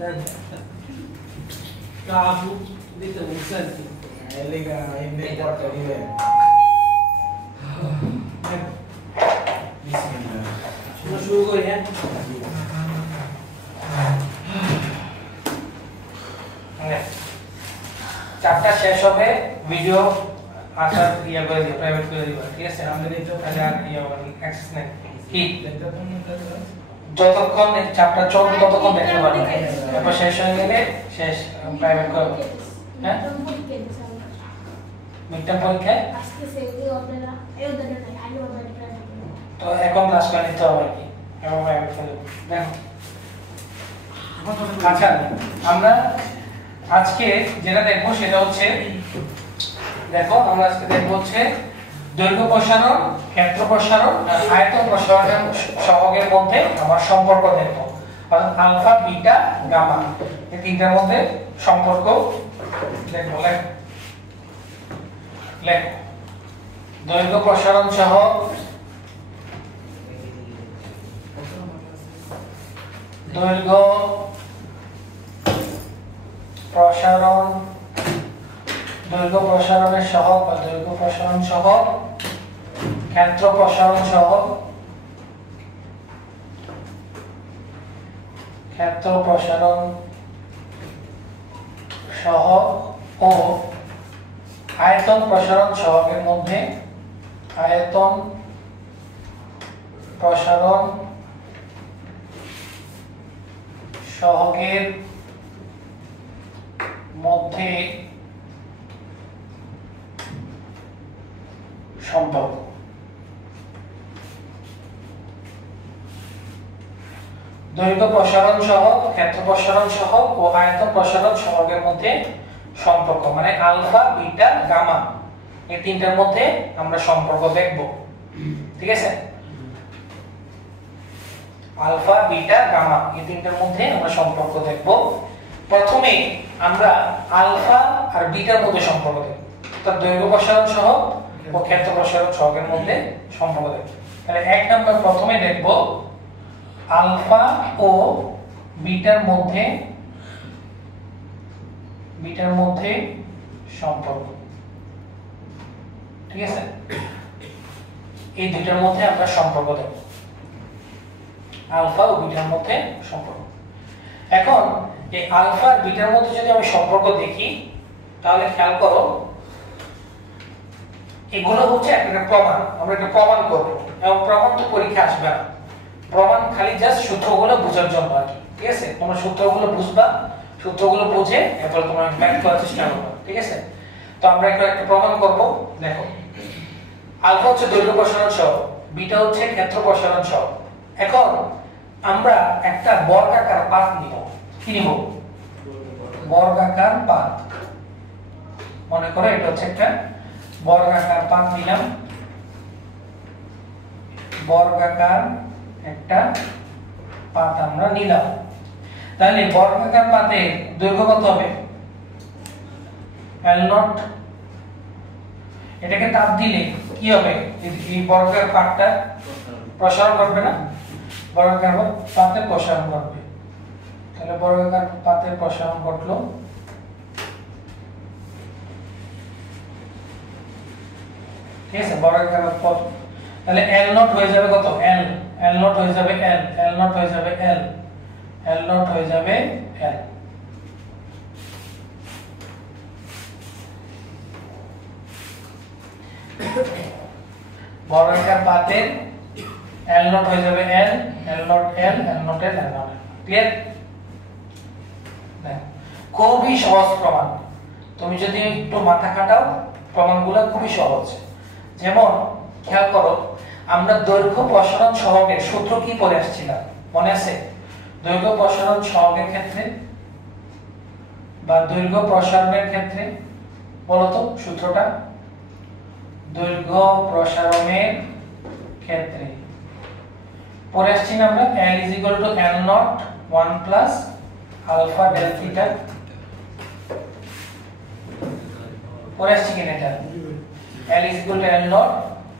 Kamu dito minsan. Liga hindi porta dibe. Bismillah. Sugar ya. Chapter শেষ হবে video আসার ইয়া করে দিও প্রাইভেট করে দিবা ঠিক আছে আমাদের এই তো কাজে আর ইয়া হবে অ্যাক্সেস নেই কি যতক্ষণ চ্যাপ্টার চলবে ততক্ষণ দেখতে পারবে তারপর শেষ হয়ে গেলে শেষ প্রাইভেট করব হ্যাঁ মিডটার্ম পরীক্ষায় আজকে সেগুলো আপনারা এই ওদের নাই আগে ওদের প্রাইভেট তো এখন ক্লাস করে নিতে হবে কি এবং প্রাইভেট করে দেখো আচ্ছা আমরা আজকে যেটা দেখবো সেটা হচ্ছে দেখো আমরা আজকে দেখবো হচ্ছে দৈর্ঘ্য প্রসারণ ক্ষেত্র প্রসারণ আর আয়তন প্রসারণের সহগের মধ্যে আমার সম্পর্ক দেখবো অর্থাৎ আলফা বিটা গামা এই তিনটার মধ্যে সম্পর্ক দেখবো লেখ দৈর্ঘ্য প্রসারণ সহ দৈর্ঘ্য প্রসারণের সহগ বা দৈর্ঘ্য প্রসারণ সহগ ক্ষেত্র প্রসারণ সহগ ক্ষেত্র প্রসারণ সহগ ও আয়তন প্রসারণ সহগের মধ্যে আয়তন প্রসারণ সহগের মধ্যে সম্পর্ক দৈর্ঘ্য প্রসারণ সহগ ক্ষেত্র প্রসারণ সহগ ও আয়তন প্রসারণ সহগের মধ্যে সম্পর্ক মানে আলফা বিটা গামা এই তিনটার মধ্যে আমরা সম্পর্ক দেখব ঠিক আছে আলফা বিটা গামা এই তিনটার মধ্যে আমরা সম্পর্ক দেখব প্রথমে আমরা আলফা আর বিটার মধ্যে সম্পর্ক দেখব তার দৈর্ঘ্য প্রসারণ সহগ ও ক্ষেত্র প্রসারণ সহগের মধ্যে সম্পর্ক দেখব তাহলে এক নাম্বার প্রথমে দেখব আলফা ও বিটার মধ্যে সম্পর্ক ঠিক আছে এই দুইটার মধ্যে আমরা সম্পর্ক দেখব আলফা ও বিটার মধ্যে সম্পর্ক এখন এই আলফা আর বিটার মধ্যে যদি আমি সম্পর্ক দেখি তাহলে খেয়াল করো এগুলো হচ্ছে একটা প্রমাণ আমরা একটা প্রমাণ করব এবং প্রমাণ তো পরীক্ষা আসবে না প্রমাণ খালি জাস্ট সূত্রগুলো বোঝার জন্য আর কি ঠিক আছে তোমরা সূত্রগুলো বুঝবা সূত্রগুলো বুঝে এরপর তোমরা ম্যাথ করার চেষ্টা করবে ঠিক আছে তো আমরা একটা প্রমাণ করব দেখো আলফা হচ্ছে দৈর্ঘ্য প্রসারণ সহগ বিটা হচ্ছে ক্ষেত্র প্রসারণ সহগ এখন আমরা একটা বর্গাকার পাত নিব কি নিব বর্গাকার পাত মনে করো এটা হচ্ছে একটা বর্গাকার পাত নিলাম বর্গাকার একটা পাত আমরা নিলাম তাহলে বর্গাকার পাতের দৈর্ঘ্য কত হবে L0 এটাকে তাপ দিলে কি হবে এই বর্গাকার পাতটা প্রসারণ করবে না বর্গাকার পাতের প্রসারণ করবে তাহলে বর্গাকার পাতের প্রসারণ ঘটলো ঠিক আছে বর্গাকার পথ তাহলে L0 হয়ে যাবে কত L L0 হয়ে যাবে L L0 হয়ে যাবে L L0 হয়ে যাবে L বর্গাকার পাতের L0 হয়ে যাবে L L0 L L0 L L0 clear খুবই সহজ প্রমাণ তুমি যদি একটু মাথা খাটাও প্রমাণগুলো খুবই সহজ যেমন খেয়াল করো আমরা দৈর্ঘ্য প্রসারণ সহগের সূত্র কি পড়ে আসছিলাম মনে আছে দৈর্ঘ্য প্রসারণ সহগের ক্ষেত্রে বা দৈর্ঘ্য প্রসারণের ক্ষেত্রে বলো তো সূত্রটা দৈর্ঘ্য প্রসারণের ক্ষেত্রে পড়ে আসছি না আমরা L L0 1 plus alpha del theta পড়ে আসছি কিনা এটা L L0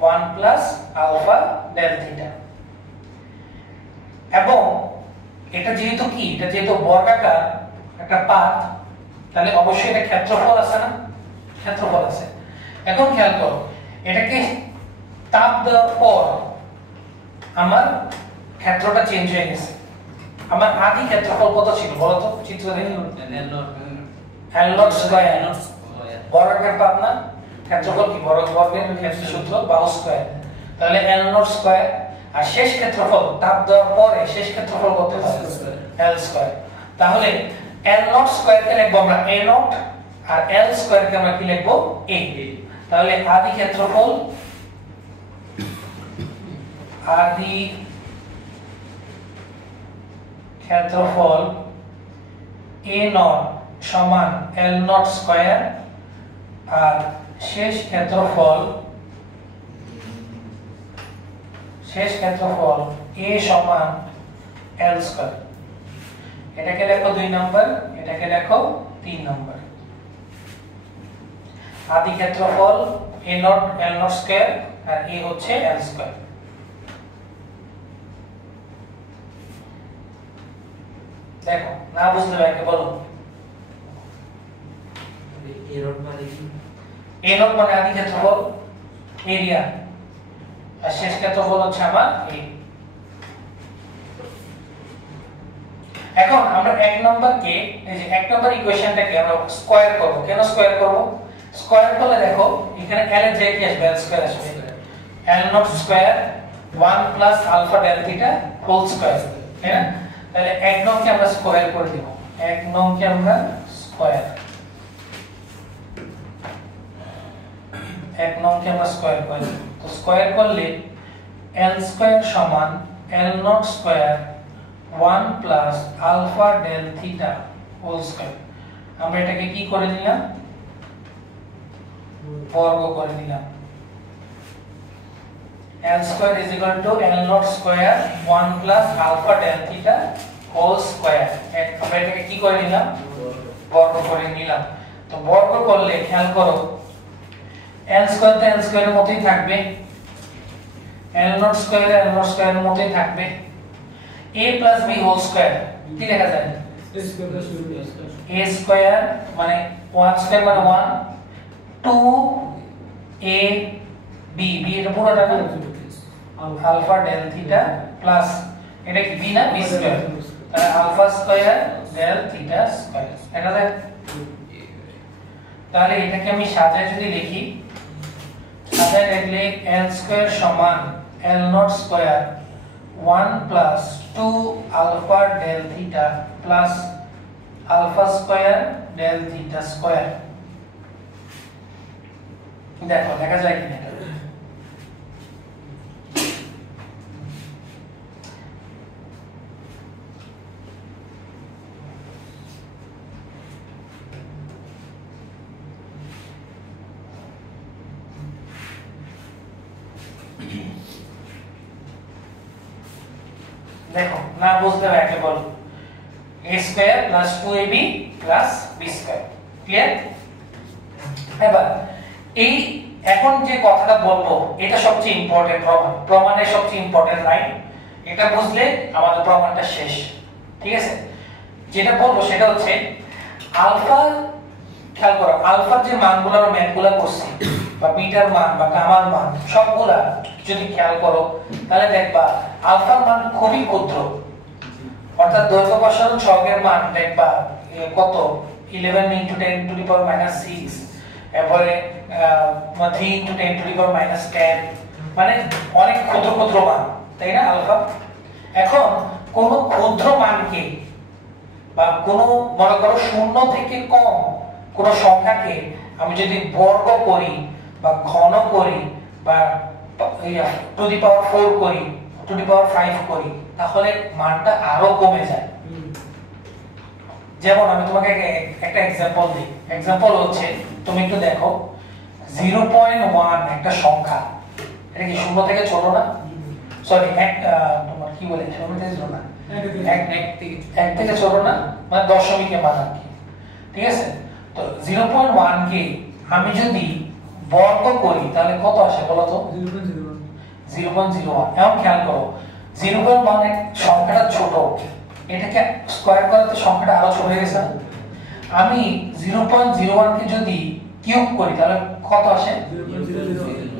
1 plus alpha del theta এবং এটা যেহেতু কি, এটা যেহেতু বর্গাকার একটা পাত, তাহলে অবশ্যই এটা ক্ষেত্রফল আছে না, ক্ষেত্রফল আছে। এখন খেয়াল করো, এটাকে তাপ দেওয়ার পর আমার ক্ষেত্রটা চেঞ্জ হয়ে গেছে। আমার আদি ক্ষেত্রফল কত ছিল বলো তো, চিত্র দেখে। L নট স্কয়ার, বর্গাকার পাত না, ক্ষেত্রফল কি বর্গের ক্ষেত্র সূত্র বাহু স্কয়ার, তাহলে L নট স্কয়ার। আর শেষ ক্ষেত্রফল তাপ দেওয়ার পরে শেষ ক্ষেত্রফল কত হয়, L স্কয়ার। তাহলে L নট স্কয়ার কে লিখবো আমরা A নট, আর L স্কয়ার কে আমরা কি লিখবো A। তাহলে আদি ক্ষেত্রফল, আদি ক্ষেত্রফল A নট সমান L নট স্কয়ার, আর শেষ ক্ষেত্রফল A সমান L স্কয়ার। এটাকে লেখো 2 নাম্বার, এটাকে লেখো 3 নাম্বার। আদি ক্ষেত্রফল A naught L not square, আর A হচ্ছে L স্কয়ার। দেখো না বুঝলে ভাইকে বলো। A নট মানে আদি ক্ষেত্রফল, এরিয়া, আর শেষ ক্ষেত্রফল হচ্ছে আমার A। এখন আমরা 1 নম্বরকে, এই যে 1 নম্বর ইকুয়েশনটাকে আমরা স্কয়ার করব। কেন স্কয়ার করব? স্কয়ার করলে দেখো এখানে L এর জায়গায় কি আসবে, L স্কয়ার আসবে। L not square 1 plus alpha del theta whole square, তাই না? তাহলে 1 নংকে আমরা স্কয়ার করে দেব, 1 নংকে আমরা স্কয়ার, 1 নংকে আমরা স্কয়ার করে দেব। তো স্কয়ার করলে L স্কয়ার সমান L not square 1 plus alpha del theta whole square. আমরা এটাকে কি করে নিলাম, বর্গ করে নিলাম। L square is equal to L naught square 1 plus alpha del theta whole square। আমরা এটাকে কি করে নিলাম, বর্গ করে নিলাম। তো বর্গ করলে খেয়াল করো L square তো L square এর মতই থাকবে, L naught square L naught square এর মতই থাকবে। A plus B whole square কি লেখা যায়, A square মানে 1 square মানে 1, 2 A B, B এটা পুরোটা না, আলফা ডেল থিটা প্লাস এটা কি B না, B স্কয়ার, তাহলে alpha square del theta square. এটা দেখ, তাহলে এটাকে আমি সাজায় যদি লিখি, সাজায় লিখলে L স্কয়ার সমান L not square 1 plus 2 alpha del theta plus alpha square del theta square. দেখো লেখা যায় কিনা এটা, দেখো না বুঝতে ব্যাকে বলো a square plus 2ab plus b square. Clear? এবার এই এখন যে কথাটা বলবো এটা সবচেয়ে ইম্পর্টেন্ট প্রমাণ, প্রমাণের সবচেয়ে ইম্পর্টেন্ট লাইন। এটা বুঝলে আমাদের প্রমাণটা শেষ। ঠিক আছে, যেটা বলবো সেটা হচ্ছে আলফা, খেয়াল করো আলফার যে মানগুলো আমরা ম্যাথগুলো করছি বা বিটার মান বা গামার মান সবগুলা যদি খেয়াল করো তাহলে দেখবা আলফার মান খুবই ক্ষুদ্র, অর্থাৎ দৈর্ঘ্য প্রসারণ সহগের মান দেখবা কত 11 × 10⁻⁻6, এরপরে 3 × 10⁻⁻10, মানে অনেক ক্ষুদ্র ক্ষুদ্র মান, তাই না আলফা। এখন কোন ক্ষুদ্র মানকে বা কোন মনে করো শূন্য থেকে কম কোন সংখ্যাকে আমি যদি বর্গ করি বা ঘন করি বা টু দি পাওয়ার 4 করি, টু দি পাওয়ার 5 করি, তাহলে মানটা আরো কমে যায়। যেমন আমি তোমাকে একটা एग्जांपल দিই। एग्जांपल হচ্ছে তুমি একটু দেখো 0.1 একটা সংখ্যা, এটা কি শূন্য থেকে ছোট না? সরি এক তোমার কি বলে শূন্য থেকে ছোট না, এক থেকে ছোট না, মানে দশমিকে মান আর কি। ঠিক আছে, তো 0.1 কে আমি যদি বর্গ করি তাহলে কত আসে বলো তো? 0.01। এখন খেয়াল করো 0.1 সংখ্যাটা ছোট, এটাকে স্কয়ার করতে সংখ্যাটা আরো ছোট হয়ে গেছে না? আমি 0.01 কে যদি কিউব করি তাহলে কত আসে?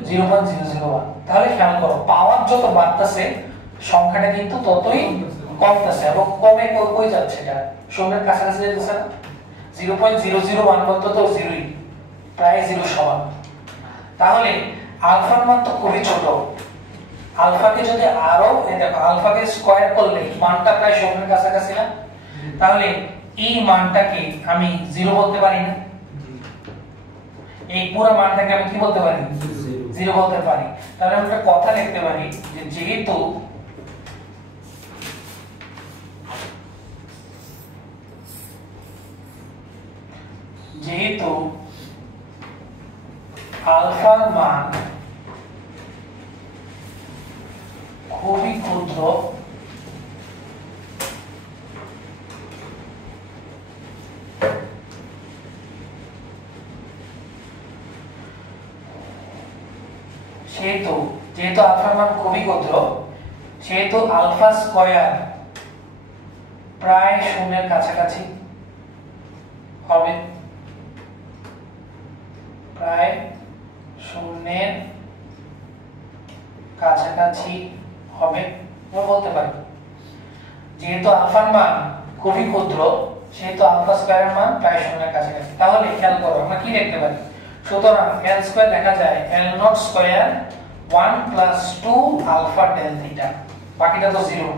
0.001। তাহলে খেয়াল করো পাওয়ার যত বাড়তেছে সংখ্যাটা কিন্তু ততই কমতেছে এবং কমে কই যাচ্ছে, এটা শূন্যের কাছাকাছি যাচ্ছে না? 0.001 বলতে তো জিরোই, প্রায় জিরো সমান। তাহলে আলফার মান তো খুবই ছোট, আলফাকে যদি আরো দেখো আলফাকে স্কয়ার করলে মানটা প্রায় শূন্যের কাছাকাছি না? তাহলে এই মানটাকে আমি 0 বলতে পারি না? এই পুরো মানটাকে আমি কি বলতে পারি? 0 বলতে পারি। তাহলে আমরা একটা কথা লিখতে পারি যে যেহেতু আলফার মান খুবই ক্ষুদ্র যেহেতু আলফার মান খুবই ক্ষুদ্র সেহেতু আলফা স্কয়ার প্রায় শূন্যের কাছাকাছি হবে, প্রায় শূন্যের কাছাকাছি হবে বলতে পারি। যেহেতু আলফার মান খুবই ক্ষুদ্র সেহেতু আলফা স্কয়ারের মান প্রায় শূন্যের কাছাকাছি। তাহলে খেয়াল করো আমরা কি লিখতে পারি? সুতরাং l স্কয়ার লেখা যায় l not square 1 plus 2 alpha del theta, বাকিটা তো 0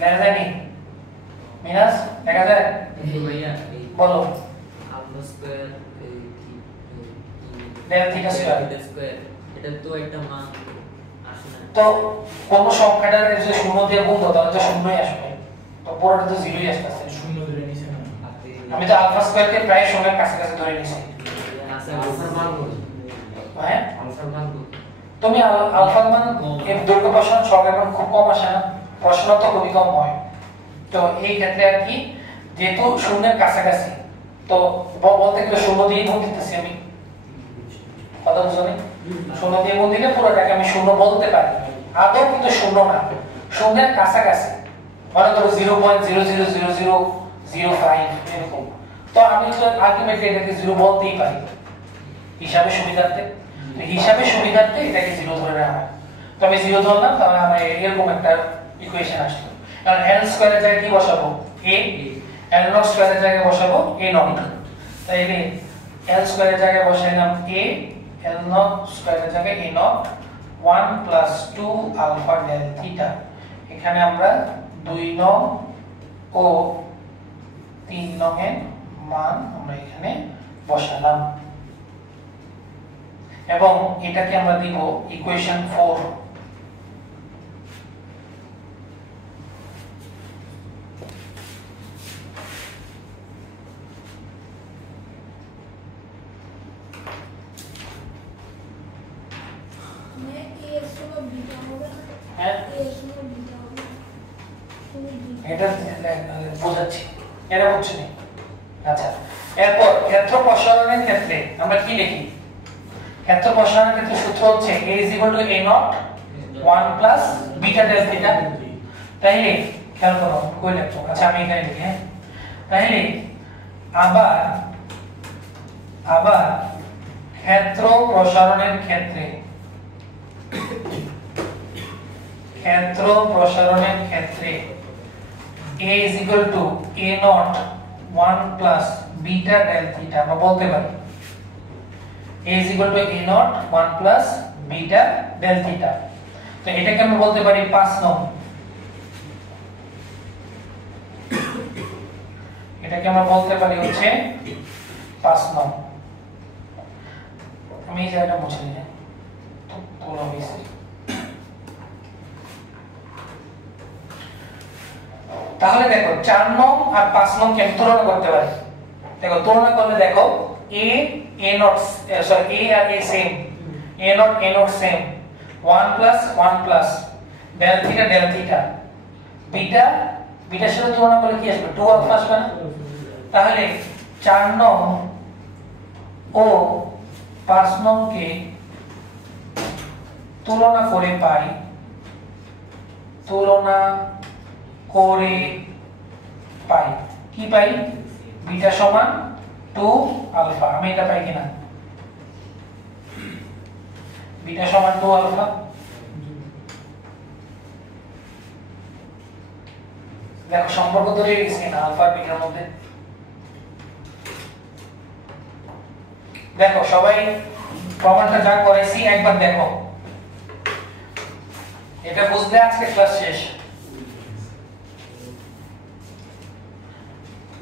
লেখা যায় নি? মিনাস লেখা যায়? ভাইয়া বলো alpha square del theta square, এটা তো একটা মান আসে না। তো কোন সংখ্যাটার যে শূন্য দিয়ে গুণ দাও তাহলে তো শূন্যই আসবে, তো পুরোটা তো জিরোই আসতেছে। শূন্য ধরে নিছে না? আমি তো আলফা স্কয়ারকে প্রায় শূন্যের কাছাকাছি ধরে নিছি। আলফার মান হ্যাঁ আলফার মান তুমি আলফার মান এর দৈর্ঘ্য প্রশ্ন সরকার মান খুব কম আসে না, প্রশ্ন তো খুবই কম হয়। তো এই ক্ষেত্রে আর কি যেহেতু শূন্যের কাছাকাছি তো বলতে গেলে শূন্য দিয়ে গুণ দিতেছি আমি, কথা বুঝলি? শূন্য দিয়ে গুণ দিলে পুরোটাকে আমি শূন্য বলতে পারি, আদৌ কিন্তু শূন্য না, শূন্যের কাছাকাছি, মনে করো 0.000005 এরকম। তো আমি তো আলটিমেটলি এটাকে 0 বলতেই পারি হিসাবে সুবিধার্থে, হিসাবে সুবিধার্থে এটাকে 0 ধরে নেওয়া হয়। তো আমি 0 ধরলাম, তাহলে আমার এরকম একটা ইকুয়েশন আসলো। কারণ l স্কয়ারের জায়গায় কি বসাবো? a, l নট স্কয়ারের জায়গায় বসাবো a নট। তাইলে l স্কয়ারের জায়গায় বসাইলাম a, l নট স্কয়ারের জায়গায় a not 1 plus 2 alpha del theta. এখানে আমরা 2 নং ও 3 নং এর মান আমরা এখানে বসালাম এবং এটাকে আমরা দিব ইকুয়েশন 4। এটা বোঝাচ্ছি, এটা বুঝছি না। আচ্ছা, এরপর ক্ষেত্র প্রসারণের ক্ষেত্রে আমরা কি লিখি? ক্ষেত্র প্রসারণের ক্ষেত্রে সূত্র হচ্ছে a a not 1 plus beta del theta. তাইলে খেয়াল করো কই লিখবো? আচ্ছা আমি এখানে লিখি। হ্যাঁ, তাইলে আবার ক্ষেত্র প্রসারণের ক্ষেত্রে a a not 1 plus beta del theta আমরা বলতে পারি। a a not 1 plus beta del theta. তো এটাকে আমরা বলতে পারি 5 নং, এটাকে আমরা বলতে পারি হচ্ছে 5 নং। আমি এই জায়গাটা মুছে নিই, তো তোলা হয়েছে। তাহলে দেখো 4 নং আর 5 নং কে তুলনা করতে পারি। দেখো তুলনা করলে দেখো a নট সরি a আর a same, a not same, 1 plus del theta বিটার সাথে তুলনা করলে কি আসবে? 2 আলফা আসবে না? তাহলে 4 নং ও 5 নং কে তুলনা করে পাই তুলনা করে পাই কি পাই বিটা সমান 2 আলফা আমি এটা পাই কিনা বিটা সমান 2 আলফা দেখো সম্পর্ক তৈরি হয়ে গেছে না আলফা আর বিটার মধ্যে দেখো সবাই প্রমাণটা যা করেছি একবার দেখো এটা বুঝলে আজকে ক্লাস শেষ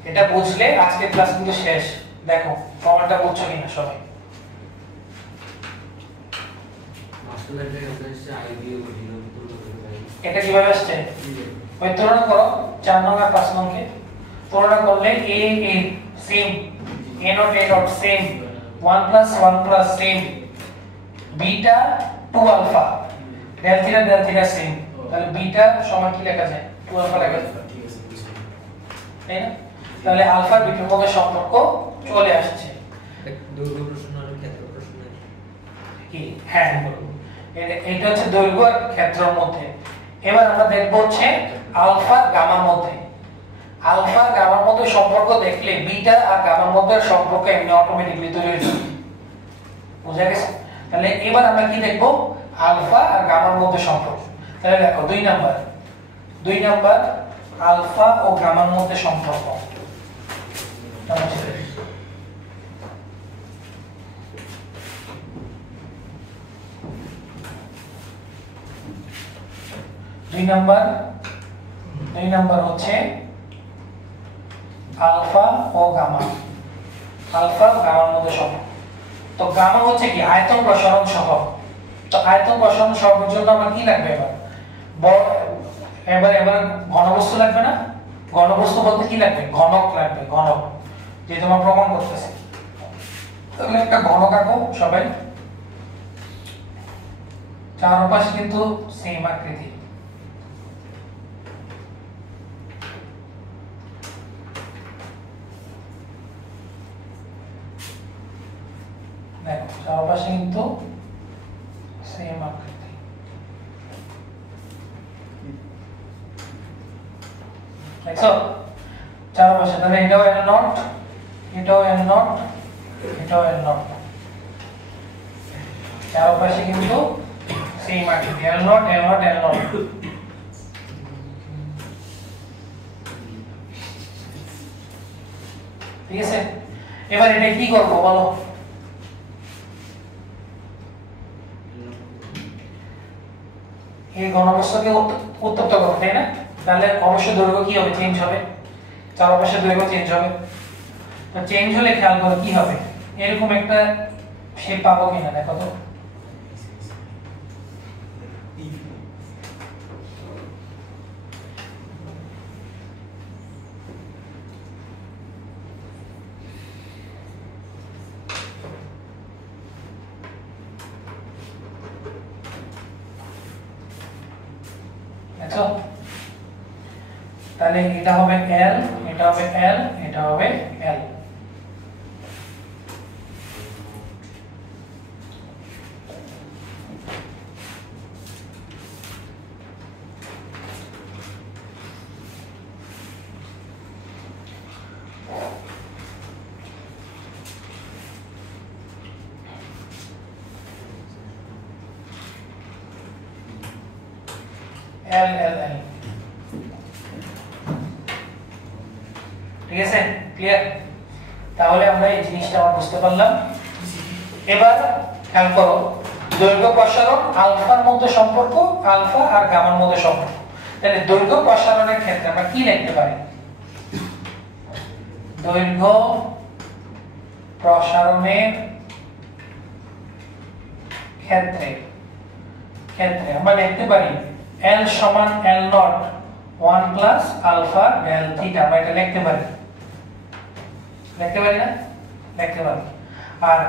এটা বুঝলে আজকে ক্লাস কিন্তু শেষ দেখো প্রমাণটা বুঝছো কিনা সবাই এটা কিভাবে আসছে ওই তুলনা করো 4 নং আর 5 নং কে তুলনা করলে a a same a not a not same 1 plus 1 plus same beta 2 alpha del theta same তাহলে বিটা সমান কি লেখা যায় 2 আলফা লেখা যায় তাই না তাহলে আলফা বিটার মধ্যে সম্পর্ক চলে আসছে দৈর্ঘ্য প্রশ্ন আর ক্ষেত্র প্রশ্ন কি হ্যাঁ এটা হচ্ছে দৈর্ঘ্য আর ক্ষেত্রের মধ্যে এবার আমরা দেখব হচ্ছে আলফা গামার মধ্যে আলফা গামার মধ্যে সম্পর্ক দেখলে বিটা আর গামার মধ্যে সম্পর্ক এমনি অটোমেটিক্যালি তৈরি হয়ে যাবে বুঝা গেছে তাহলে এবার আমরা কি দেখব আলফা আর গামার মধ্যে সম্পর্ক তাহলে দেখো 2 নাম্বার আলফা ও গামার মধ্যে সম্পর্ক দুই নাম্বার হচ্ছে আলফা ও গামা আলফা গামার মধ্যে সম্পর্ক তো গামা হচ্ছে কি আয়তন প্রসারণ সহগ তো আয়তন প্রসারণ সহগের জন্য আমরা কি লাগবে এবার ঘনবস্তু লাগবে না ঘনবস্তু বলতে কি লাগবে ঘনক লাগবে ঘনক যে তোমার প্রমাণ করতেছে তাহলে একটা ঘনক আঁকো সবাই চারপাশে কিন্তু সেম আকৃতি দেখো চারপাশে কিন্তু সেম আকৃতি দেখছো চারপাশে তাহলে এটাও এল নট এটাও এল নট এটাও এল নট চারপাশে কিন্তু সেম আকৃতি L naught L naught L naught ঠিক আছে এবার এটা কি করব বলো এই ঘনবস্তুকে উত্তপ্ত করব তাই না তাহলে অবশ্যই দৈর্ঘ্য কি হবে চেঞ্জ হবে চারপাশের দৈর্ঘ্য চেঞ্জ হবে তো চেঞ্জ হলে খেয়াল করো কি হবে এরকম একটা শেপ পাবো কিনা দেখো তো দেখো তাহলে এটা হবে L এটা হবে L এটা হবে L L L L ঠিক আছে ক্লিয়ার তাহলে আমরা এই জিনিসটা বুঝতে পারলাম এবার খেয়াল করো দৈর্ঘ্য প্রসারণ আলফার মধ্যে সম্পর্ক আলফা আর গামার মধ্যে সম্পর্ক তাহলে দৈর্ঘ্য প্রসারণের ক্ষেত্রে আমরা কি লিখতে পারি দৈর্ঘ্য প্রসারণের ক্ষেত্রে আমরা লিখতে পারি L সমান L not 1 plus alpha del theta আমরা এটা লিখতে পারি না লিখতে পারি আর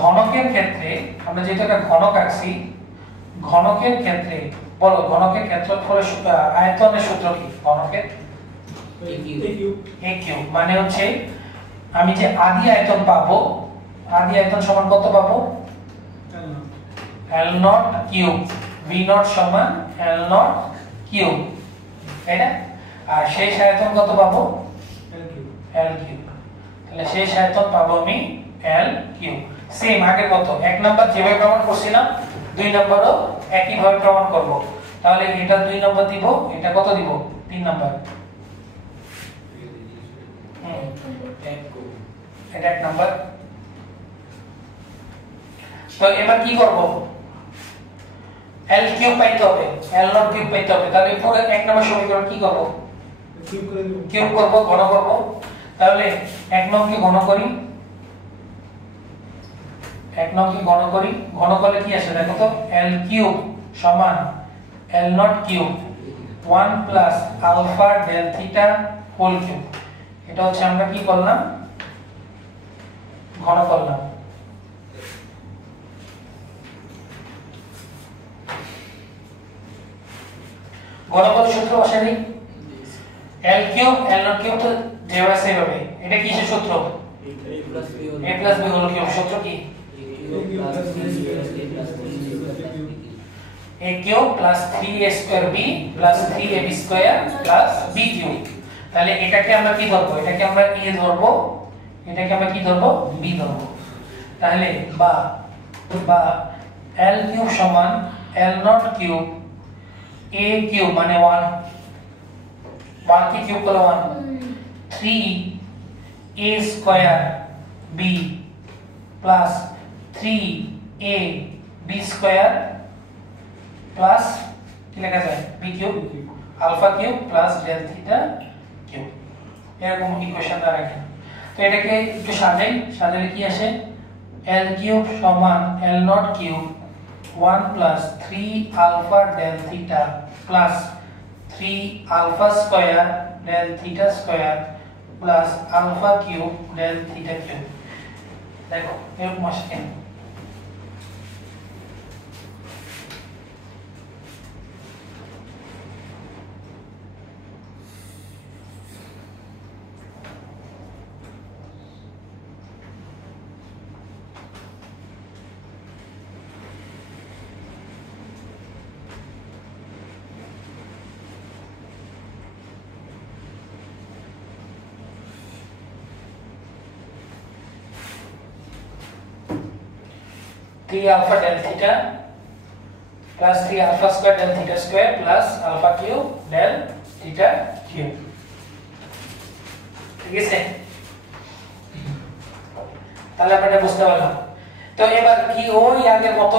ঘনকের ক্ষেত্রে আমরা যেটা একটা ঘনক আঁকছি ঘনকের ক্ষেত্রে বলো ঘনকের ক্ষেত্রফলের আয়তনের সূত্র কি ঘনকের a কিউব মানে হচ্ছে আমি যে আদি আয়তন পাবো আদি আয়তন সমান কত পাবো L not cube v not সমান L নট কিউব, তাই না? আর শেষ আয়তন কত পাবো? এল কিউব। তাহলে শেষ আয়তন পাবো আমি এল কিউব। সেম আগের মতো এক নাম্বার যেভাবে প্রমাণ করছিলাম দুই নাম্বারও একই ভাবে প্রমাণ করব। তাহলে এটা 2 নাম্বার দিব, এটা কত দিব? 3 নাম্বার। এটা 1 নাম্বার। তো এবার কি করব? এল কিউব পাইতে হবে, এল নট কিউব পাইতে হবে। তাহলে পুরো 1 নাম্বার সমীকরণ কি করব? কিউব করব, ঘন করব। তাহলে 1 নংকে ঘন করি, 1 নংকে ঘন করি। ঘন করলে কি আসে দেখো তো? এল কিউব সমান L not cube 1 plus alpha del theta whole cube. এটা হচ্ছে আমরা কি করলাম? ঘন করলাম। ঘনফল সূত্র বসাই। L cube L not cube তো যেভাবে সেভাবে। এটা কিসের সূত্র? a plus b whole cube. সূত্র কি? a cube plus 3a square b plus 3ab square plus b cube. তাহলে এটাকে আমরা কি ধরব? এটাকে আমরা a ধরব, এটাকে আমরা কি ধরব? b ধরব। তাহলে বা l কিউব সমান l not cube a cube মানে 1 1 কি কিউব করলে 1 3a square b plus 3a b square plus কি লেখা যায়? b cube alpha cube plus del theta cube. এরকম ইকুয়েশন রাখেন। তো এটাকে একটু সাজালে কি আসে? l কিউব সমান l not cube 1 plus 3 alpha del theta plus 3 alpha square del theta square plus alpha cube del theta cube. দেখো এরকম আসে কেন? Three alpha del theta plus 3 alpha square del theta square plus alpha cube del theta cube. ঠিক আছে? তাহলে আমরা বুঝতে পারলাম। তো এবার কি ওই আগের মতো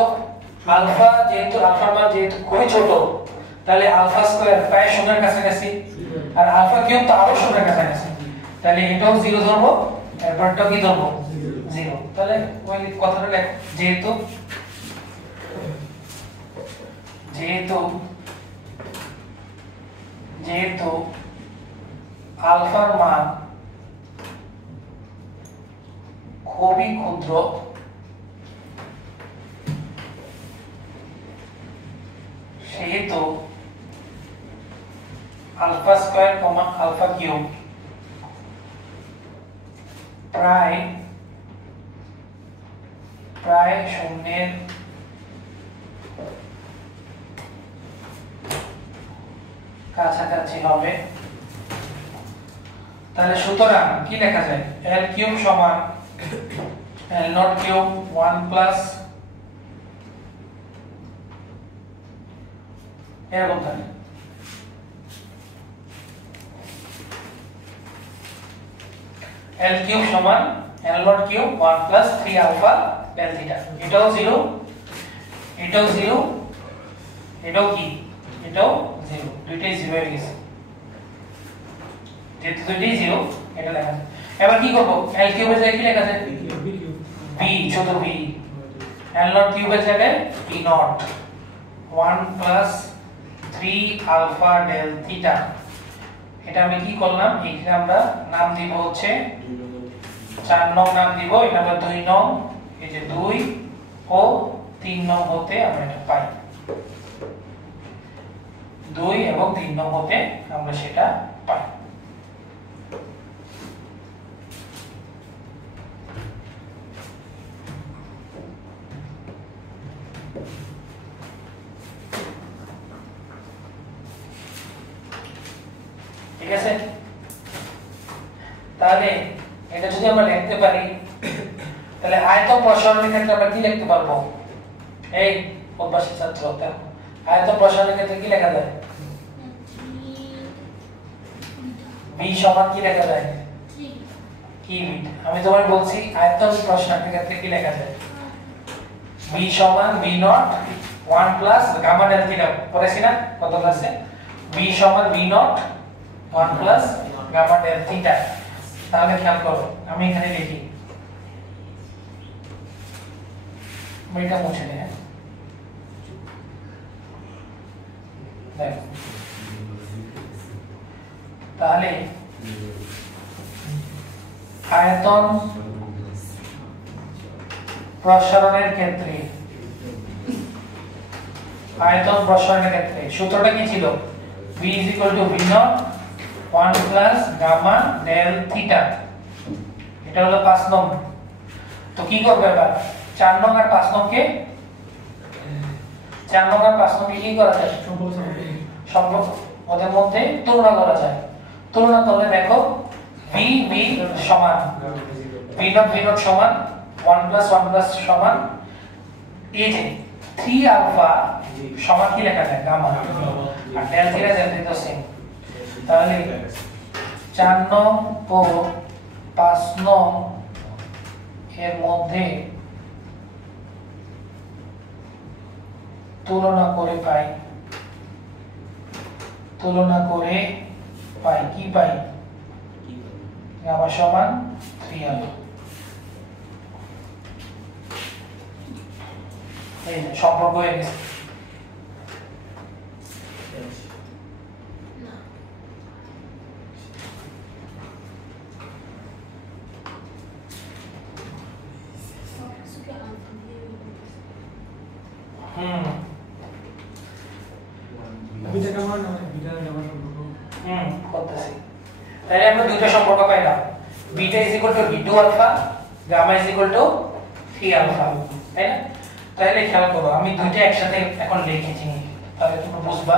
আলফা যেহেতু আলফার মান যেহেতু খুবই ছোট তাহলে আলফা স্কয়ার প্রায় শূন্যের কাছাকাছি আর আলফা কিউব তো আরো শূন্যের কাছাকাছি। তাহলে এটাও 0 ধরবো, এরপরটাও কি ধরবো? 0। তাহলে ওই কথাটা লেখ যেহেতু আলফার মান খুবই ক্ষুদ্র সেহেতু alpha square comma alpha cube প্রায় শূন্যের কাছাকাছি হবে। তাহলে সুতরাং কি লেখা যায়? l কিউব সমান l নট কিউব 1 প্লাস এরকম থাকে। l কিউব সমান l not cube 1 plus 3 alpha del theta. এটাও 0, এটাও 0, এটাও কি? এটাও 0। দুইটাই 0 হয়ে গেছে। যেহেতু দুইটাই 0 এটা লেখা আছে। এবার কি করব? l কিউবের জায়গায় কি লেখা আছে? b ছোট b। l নট কিউবের জায়গায় b not 1 plus 3 alpha del theta. এটা আমি কি করলাম? এখানে আমরা নাম দিব হচ্ছে 4 নং নাম দিব। এটা আমরা 2 নং, এই যে 2 ও 3 নং হতে আমরা এটা পাই। 2 এবং 3 নং হতে আমরা সেটা পাই। ঠিক আছে? তাহলে এটা যদি আমরা লিখতে পারি তাহলে আয়তন প্রসারণের ক্ষেত্রে আমরা কি লিখতে পারবো? এই অভ্যাসী ছাত্র দেখো আয়তন প্রসারণের ক্ষেত্রে কি লেখা যায়? v সমান কি লেখা যায়? কি বিট? আমি তোমায় বলছি আয়তন প্রসারণের ক্ষেত্রে কি লেখা যায়? v সমান v not 1 plus gamma del theta পড়েছি না কত ক্লাসে? v সমান v not 1 plus gamma del theta. তাহলে খেয়াল করো আমি এখানে লিখি, এটা মুছে দিই। দেখো তাহলে আয়তন প্রসারণের ক্ষেত্রে সূত্রটা কি ছিল? v v naught 1 plus gamma del theta। এটা হলো 5 নম্বর। তো কি করবে এবার 4 নং আর 5 নং কে কি করা যায়? সম্পর্ক ওদের মধ্যে তুলনা করা যায়। তুলনা করলে দেখো v সমান v naught সমান 1 plus 1 plus সমান এই যে 3 আলফা সমান কি লেখা যায়? গামা। আর ডেল থিটা তো সেম। তাহলে 4 নং ও 5 নং এর মধ্যে তুলনা করে পাই কি পাই? গামা সমান 3 আলফা। এই সম্পর্ক হয়ে গেছে। করতেছি। তাহলে আমরা দুইটা সম্পর্ক পাইলাম, beta is equal to v2 alpha, gamma is equal to 3 alpha, তাই না? তাহলে খেয়াল করো আমি দুইটা একসাথে এখন লিখেছি, তাহলে তোমরা বুঝবা।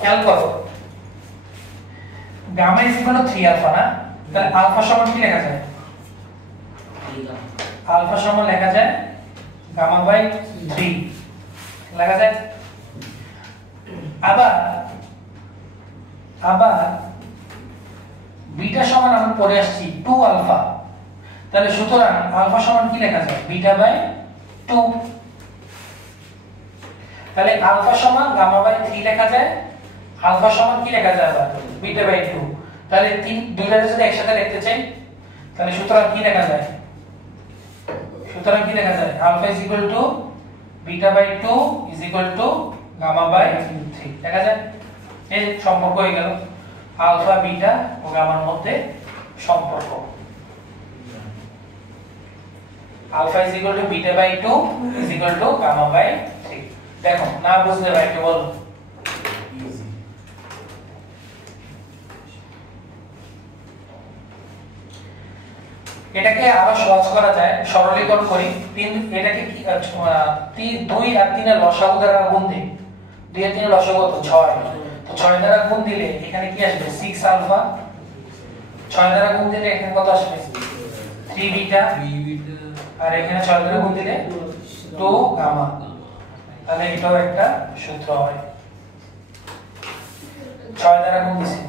খেয়াল করো gamma is equal to 3 alpha না? তাহলে আলফা সমান কি লেখা যায়? আলফা সমান লেখা যায় গামা বাই 3 লেখা যায়। আবার বিটা সমান আমরা পড়ে আসছি 2 আলফা। তাহলে সুতরাং আলফা সমান কি লেখা যায়? Beta by 2। তাহলে আলফা সমান গামা বাই 3 লেখা যায়, আলফা সমান কি লেখা যায়? আবার বিটা বাই 2। তাহলে দুইটা যদি একসাথে লিখতে চাই তাহলে সুতরাং কি লেখা যায়? Alpha is equal to beta by 2 is equal to gamma by 3 লেখা যায়। এই সম্পর্ক হয়ে গেল আলফা বিটা ও গামার মধ্যে সম্পর্ক। Alpha is equal to beta by 2 is equal to gamma by 3। দেখো না বুঝলে ভাই কে বল। এটাকে আরো সহজ করা যায়, সরলীকরণ করি। এটাকে কি 2 আর 3 এর লসাগু দ্বারা গুণ দিই। 2 আর 3 এর লসাগু কত? 6। তো 6 দ্বারা গুণ দিলে এখানে কি আসবে? 6 আলফা। 6 দ্বারা গুণ দিলে এখানে কত আসবে? 3 বিটা। আর এখানে 6 দ্বারা গুণ দিলে 2 গামা। তাহলে এটাও একটা সূত্র হয়। 6 দ্বারা গুণ দিছি।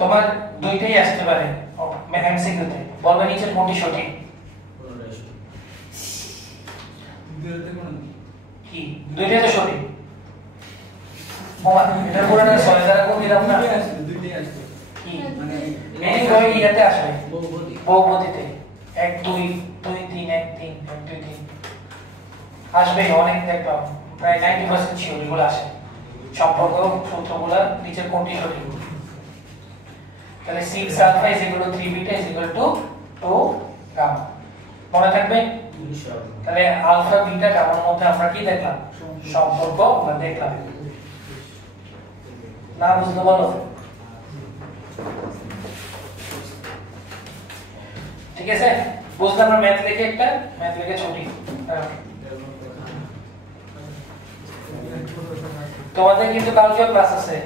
তোমার দুইটাই আসতে পারে এমসিকিউতে। বলবে নিচের কোনটি সঠিক? কি দুইটাই তো সঠিক? ওমা এটা পুরো না 6 দ্বারা গুণ দিলাম না? দুইটাই আসবে। কি মানে এই কই ইয়াতে আসবে? বহুপদীতে 1 2 2 3 1 3 1 2 3 আসবে। অনেক দেখবা প্রায় 90% শিওর এগুলো আসে। সম্পর্ক সূত্রগুলো নিচের কোনটি সঠিক? তাহলে 6 alpha is equal to 3 beta is equal to 2 gamma. মনে থাকবে? তাহলে আলফা বিটা গামার মধ্যে আমরা কি দেখলাম? সম্পর্ক আমরা দেখলাম। না বুঝতে বলো। ঠিক আছে, বুঝলাম না? ম্যাথ লিখে একটা ম্যাথ লিখে ছুটি। তোমাদের কিন্তু কালকেও ক্লাস আছে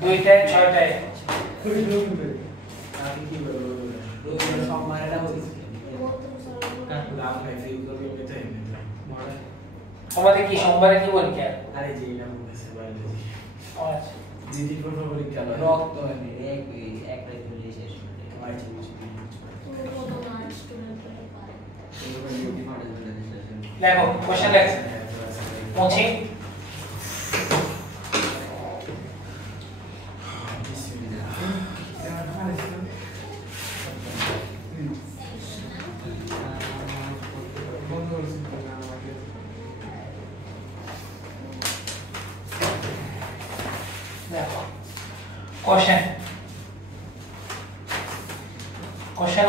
2টায় 6টায়। তোমাদের কি সোমবারে কি পরীক্ষা? আচ্ছা রক্ত একটাই চলে শেষ দেখো কোশ্চেন লেখ মুছি দেখো কোশ্চেন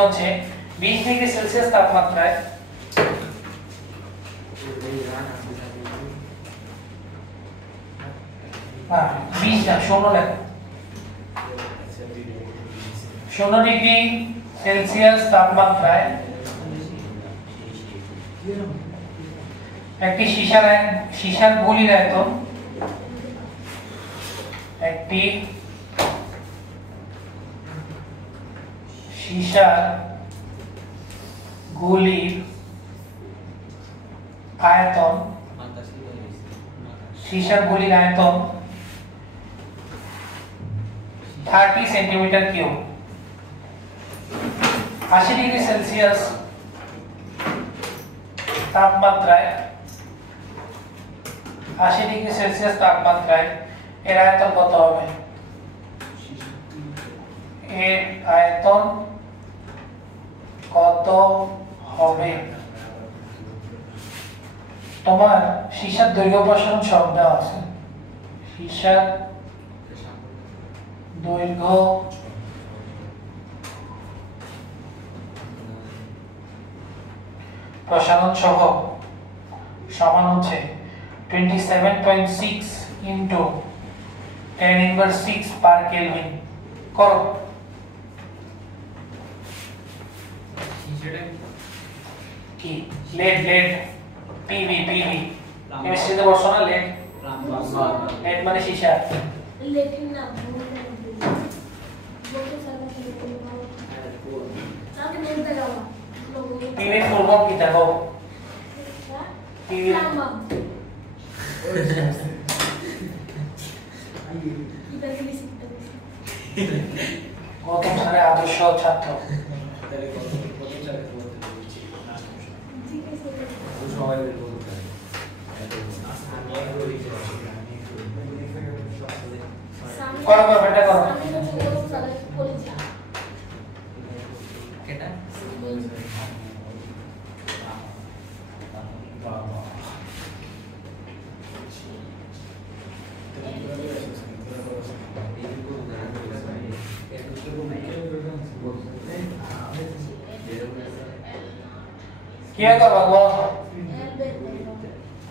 হচ্ছে 20 ডিগ্রি সেলসিয়াস তাপমাত্রায় না 20 না 0 লেখো 0 ডিগ্রি সেলসিয়াস তাপমাত্রায় একটি সীসার গুলির আয়তন একটি সীসার গুলির আয়তন 30 সেন্টিমিটার কিউব। 80 ডিগ্রি সেলসিয়াস তাপমাত্রায় এর আয়তন কত হবে? এর আয়তন কত হবে? তোমার সীসার দৈর্ঘ্য প্রসারণ সব দেওয়া আছে। সীসার দৈর্ঘ্য প্রসারণ সহ সমান হচ্ছে 27.6 into 10 inverse 6 per Kelvin। করো কি লেড পিভি কেমিস্ট্রিতে পড়ছো না লেড মানে সীসা। लेकिन ना वो तो सारा साथ में लगा हुआ পিভি ফুল ফর্ম কি দেখো? পিভি গৌতম স্যারের আদর্শ ছাত্র। করো বেটা করো। কেটা কি করবা গো?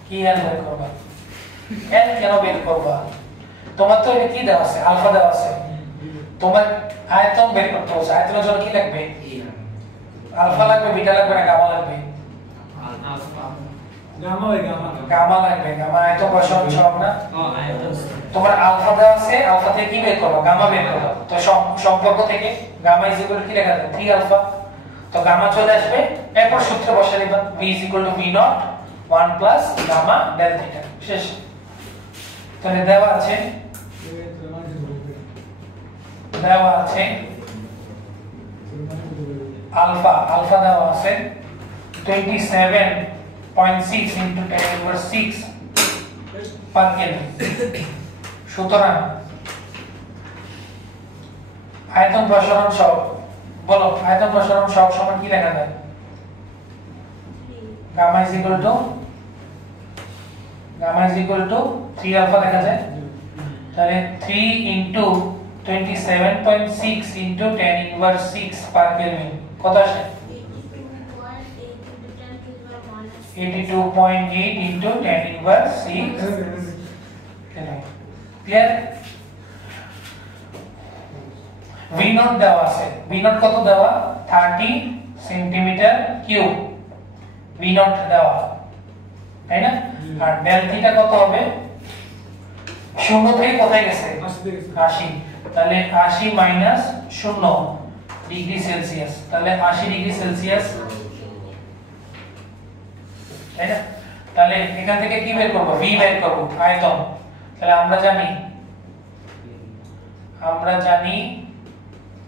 কি এল বের করবা? এল কেন বের করবা? তোমার তো এটা কি দেওয়া আছে? আলফা দেওয়া আছে। তোমার আয়তন বের করতে হবে। আয়তনের জন্য কি লাগবে? আলফা লাগবে, বিটা লাগবে না গামা লাগবে? গামা লাগবে। গামা আয়তন প্রসারণ সহগ না? তোমার আলফা দেওয়া আছে, আলফা থেকে কি বের করবা? গামা বের করবা। তো সম্পর্ক থেকে গামা ইজ ইকুয়াল কি লেখা যায়? 3 আলফা। তো গামা চলে আসবে, এরপর সূত্র বসিয়ে দিবা v = v0 1 plus gamma del theta. শেষ। তাহলে দেওয়া আছে আলফা দেওয়া আছে 27.6 into 10 inverse 6 per Kelvin। সুতরাং আয়তন প্রসারণ সহগ বলো, আয়তন প্রসারণ সহগ সমান কি লেখা যায়? Gamma is equal to 3 alpha লেখা যায়। তাহলে 3 into 27.6 into 10 inverse 6 per Kelvin কত আসে? 82.8 into 10 inverse 6 ক্লিয়ার? v0 দেওয়া আছে। v0 কত দেওয়া? 30 সেন্টিমিটার কিউব v0 দেওয়া, তাই না? আর ডেল থিটা কত হবে? শূন্য থেকে কোথায় গেছে 80 থেকে 80 তাহলে 80 মাইনাস 0 ডিগ্রি সেলসিয়াস তাহলে 80 ডিগ্রি সেলসিয়াস তাই না তাহলে এখান থেকে কি বের করব v বের করব আয়তন তাহলে আমরা জানি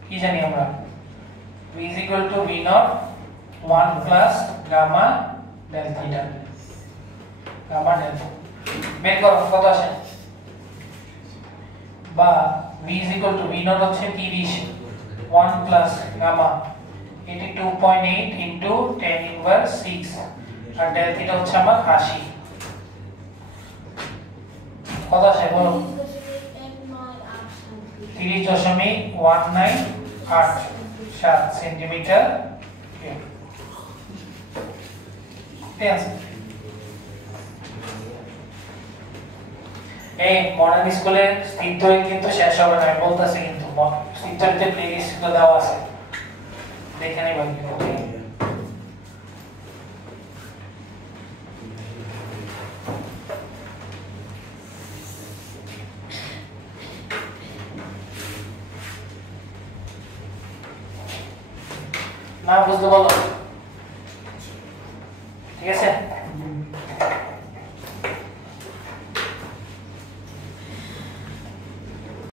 কি জানি আমরা v v naught 1 plus gamma del theta gamma del বের করো কত আসে বা v v naught হচ্ছে 30 1 plus gamma 82.8 into 10 inverse 6 আর del theta হচ্ছে আমার 80 কত আসে বলো 30.1987 সেন্টিমিটার কিউব ঠিক আছে এই মডার্ন স্কুলে স্থির দৈর্ঘ্য কিন্তু শেষ হবে না আমি বলতাছি কিন্তু স্থির দৈর্ঘ্যের প্লেলিস্ট গুলো দেওয়া আছে দেখে নিবেন না বুঝতে বলো ঠিক আছে